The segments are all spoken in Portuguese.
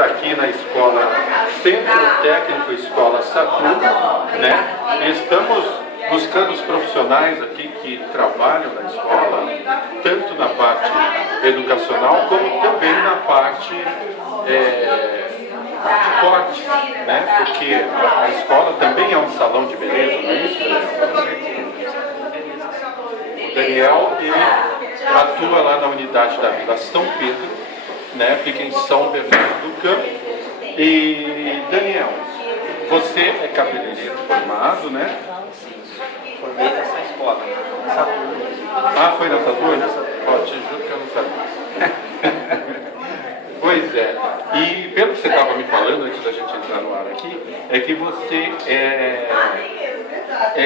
está aqui na escola Centro Técnico Escola Saturno, né? E estamos buscando os profissionais aqui que trabalham na escola, tanto na parte educacional como também na parte de corte, né? Porque a escola também é um salão de beleza, não é isso, Daniel? O Daniel, ele atua lá na unidade da Vila São Pedro, né? Fica em São Bernardo do Campo. E Daniel, você é cabeleireiro formado, né? Formei nessa escola, na Saturno. Ah, foi na Saturno? Ó, te juro que eu não sabia. Pois é. E pelo que você estava me falando antes da gente entrar no ar aqui, é que você é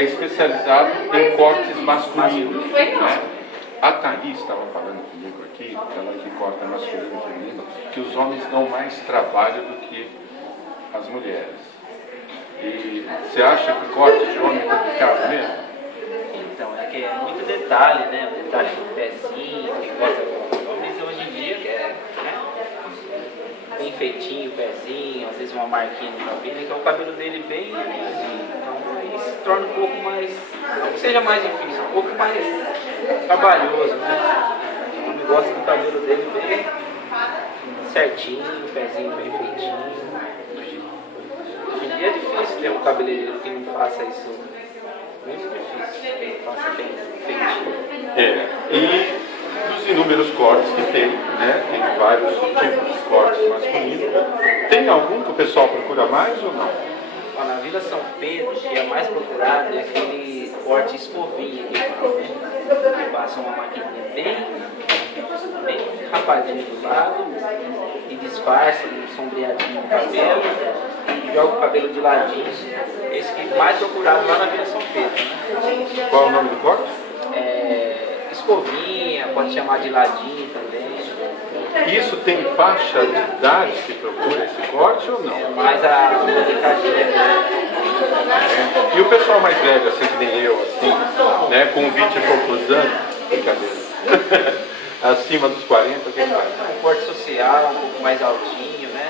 especializado em cortes masculinos, né? A Thaís estava falando comigo aqui, ela que corta masculino e feminino, que os homens dão mais trabalho do que as mulheres. E você acha que corte de homem é complicado mesmo? Então, é que é muito detalhe, né? O detalhe do pezinho, que gosta dos homens hoje em dia, que é, né? Bem feitinho o pezinho, às vezes uma marquinha no cabelo, então o cabelo dele bem alinhadinho. Então aí se torna um pouco mais, não que seja mais difícil, um pouco mais trabalhoso, né? O homem gosta do cabelo dele bem certinho, o pezinho bem feitinho. Hoje em dia é difícil ter um cabeleireiro que não faça isso. Muito difícil, que faça bem feitinho. E dos inúmeros cortes que tem, né? Tem vários tipos de cortes masculinos. Tem algum que o pessoal procura mais ou não? Ó, na Vila São Pedro, que é mais procurado, é aquele corte escovinha que fala, né? Que passa uma maquininha bem rapadinha do lado e disfarça um sombreadinho no cabelo e joga o cabelo de ladinho. Esse que é mais procurado lá na Vila São Pedro, né? Qual é o nome do corte? Escovinha, pode chamar de ladinho também. Isso tem faixa de idade que procura esse corte ou não? É mais a delicadinha, né? E o pessoal mais velho, assim que nem eu, assim, né, com 20 e poucos anos, brincadeira, acima dos 40, quem mais? Um corte social, um pouco mais altinho, né?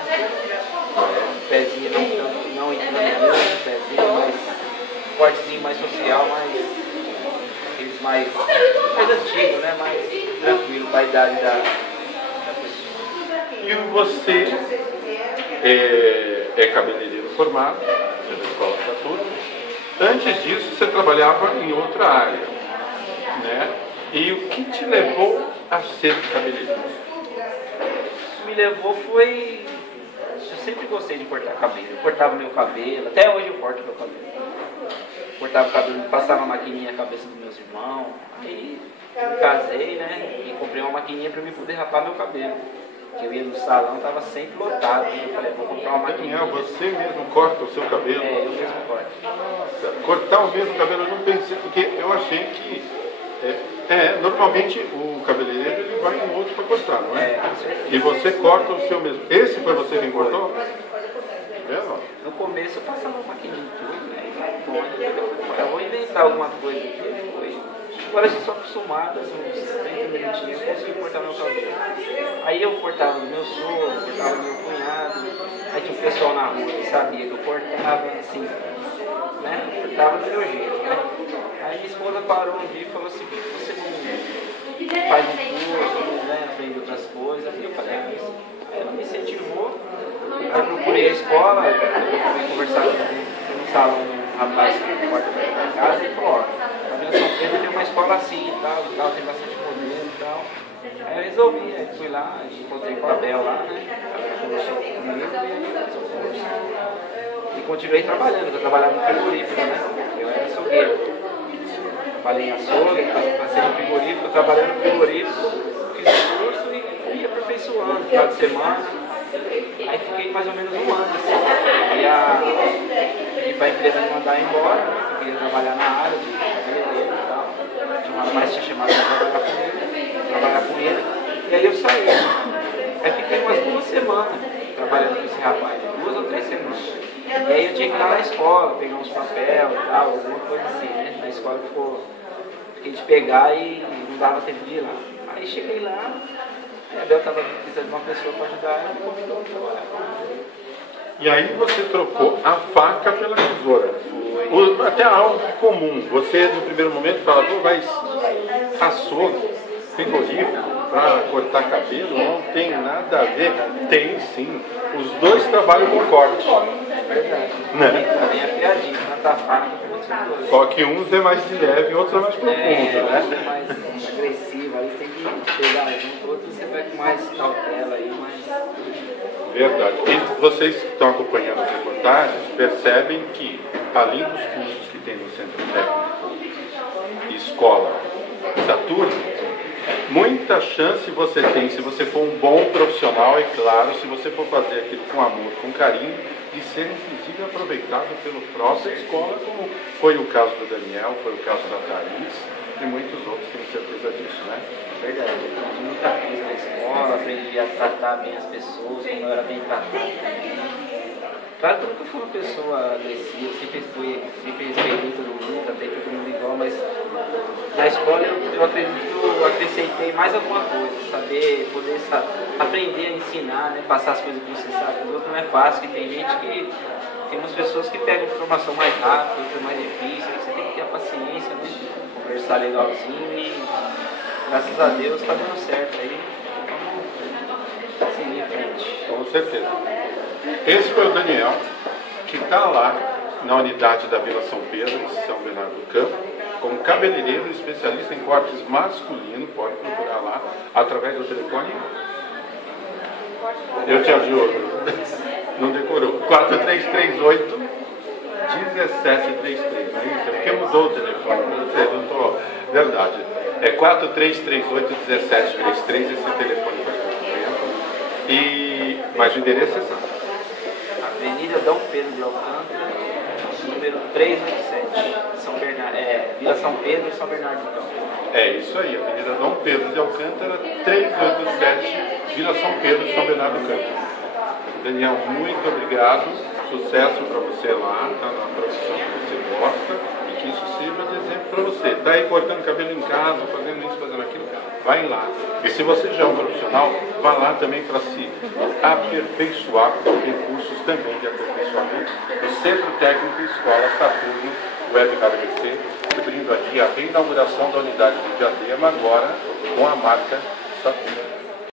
Um pezinho não inclinado, um pezinho mais, um cortezinho mais social, aqueles mais antigos, né? Mais tranquilo para a idade da pessoa. E você é cabeleireiro formado pela Escola Saturno. Antes disso, você trabalhava em outra área, né? E o que te levou a ser cabeleireiro? O que me levou foi... Eu sempre gostei de cortar cabelo. Eu cortava meu cabelo, até hoje eu corto meu cabelo. Cortava o cabelo, passava a maquininha na cabeça dos meus irmãos. Aí me casei, né? E comprei uma maquininha para eu poder rapar meu cabelo. Que eu ia no salão, estava sempre lotado. Né? Eu falei, vou comprar uma maquininha. Daniel, você mesmo corta o seu cabelo? Eu mesmo corto. Nossa, cortar o mesmo cabelo eu não pensei, porque eu achei que... normalmente o cabeleireiro ele vai em outro para cortar, não é? E você corta o seu mesmo. Esse foi você quem cortou? No começo eu passava uma maquininha e tudo, né? Eu vou inventar alguma coisa aqui. Agora eu sou acostumado, uns 30 minutinhos eu consegui cortar meu cabelo. Aí eu cortava do meu sogro, cortava do meu cunhado. Aí tinha um pessoal na rua que sabia que eu cortava assim, né? Cortava do meu jeito, né? Aí minha esposa parou um dia e falou assim, por que você não faz um curso, né? Aprende outras coisas. Aí eu falei, aí ela me incentivou. Aí eu procurei a escola, eu fui conversar com um salão, um rapaz que corta pra casa e falou, ó, a Vila São Pedro tem uma escola assim e tal, tem bastante modelo e tal. Aí eu resolvi, aí fui lá, encontrei com a Bel lá, né? Ela conversou comigo e eu fiz o curso. E continuei trabalhando, eu trabalhava no frigorífico, né? Eu era açougueiro. Trabalhei em açougue, passei no frigorífico, trabalhando no frigorífico, fiz o curso e ia aperfeiçoando, final de semana. Aí fiquei mais ou menos um ano assim. E para a empresa me mandar embora, eu queria trabalhar na área de cabeleireiro e tal. Tinha um rapaz que tinha chamado para trabalhar com ele. E aí eu saí. Aí fiquei umas 2 semanas trabalhando com esse rapaz, 2 ou 3 semanas. E aí eu tinha que ir lá na escola, pegar uns papéis e tal, alguma coisa assim, né? Na escola fiquei de pegar e não dava tempo de ir lá. Aí cheguei lá, a Bel estava precisando de uma pessoa para ajudar ela, me convidou para trabalhar. E aí você trocou a faca pela tesoura. Até algo comum. Você, no primeiro momento, fala, pô, mas açougue, frigorífico, para cortar cabelo, não tem nada a ver. Tem sim. Os dois trabalham com corte. Verdade. Né? Também é piadinha, tanto a faca como os tesoura. Só que uns é mais de leve e outros é mais profundo, né? Uns é mais agressivo, aí tem que pegar junto, outros você vai com mais cautela aí, mais... Verdade. E vocês que estão acompanhando as reportagens percebem que, além dos cursos que tem no Centro Técnico e Escola Saturno, muita chance você tem, se você for um bom profissional, é claro, se você for fazer aquilo com amor, com carinho, de ser inclusive aproveitado pela própria escola, como foi o caso do Daniel, foi o caso da Thaís e muitos outros, tenho certeza disso, né? Verdade, eu aprendi muita coisa na escola, aprendi a tratar bem as pessoas, como eu era bem tratado também. Claro que eu nunca fui uma pessoa agressiva, sempre respeitei todo mundo, tratei todo mundo igual, mas na escola eu acredito que eu acrescentei mais alguma coisa, poder aprender a ensinar, né, passar as coisas que você sabe, os outros não é fácil, que tem gente que, tem umas pessoas que pegam informação mais rápido, outras mais difícil, aí você tem que ter a paciência, né, conversar legalzinho e graças a Deus está dando certo aí, vamos seguir em frente. Com certeza. Esse foi o Daniel, que está lá na unidade da Vila São Pedro, em São Bernardo do Campo, como cabeleireiro especialista em cortes masculinos. Pode procurar lá através do telefone. Eu te ajudo. Não decorou. 4338 1733. Não é isso? É porque mudou o telefone. Não estou. Verdade. É 4338 1733. Esse telefone vai estar. Mas o endereço é esse. Avenida Dom Pedro de Alcântara, número 387, Vila São Pedro e São Bernardo do Campo. É isso aí, Avenida Dom Pedro de Alcântara, 387, Vila São Pedro e São Bernardo do Campo. Daniel, muito obrigado, sucesso para você lá, tá na profissão que você gosta e que isso sirva de exemplo para você. Está aí cortando cabelo em casa, fazendo isso, fazendo aquilo, vai lá. E se você já é um profissional, vá lá também para se aperfeiçoar, porque tem cursos também de aperfeiçoamento do Centro Técnico e Escola Saturno, Web Rádio ABC, cobrindo aqui a reinauguração da unidade de Diadema, agora com a marca Saturno.